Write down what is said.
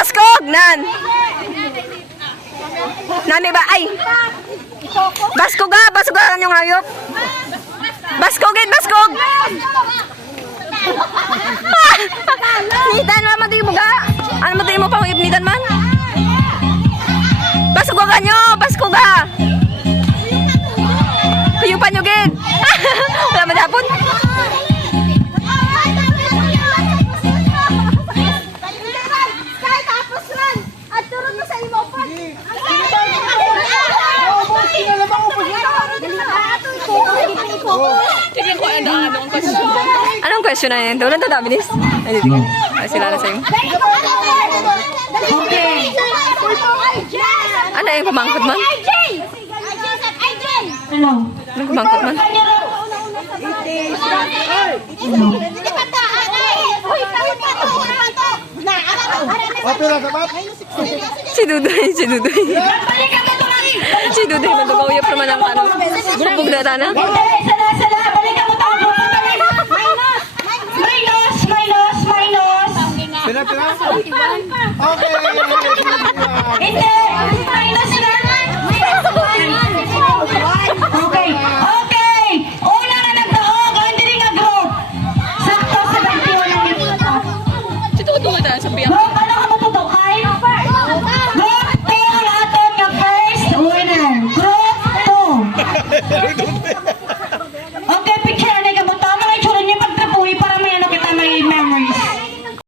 baskog nan. Nani ba ay? Baskog yung hayop. Baskogin, baskog. Nitan naman di mo ga. Ano mo mo pang ipnitan man? Baskogan nyo, baskoga. Hayupan nyo gid. Wala madapon. Anong question na yan? Doon na dami nis? Ay, dito. Ay, sila na sa'yo. Ano yung pamangkot man? Anong pamangkot man? Si Dudoy. Si Dudoy, magagawyap naman ang ano. Sabog na tana. Pila? Okay. Hindi! Minus na! Okay! Una na nagtaog, hindi rin nga group. Sakto sa 21 ang dito. Sito ko tunga tayo sa biyak. Group, ano ka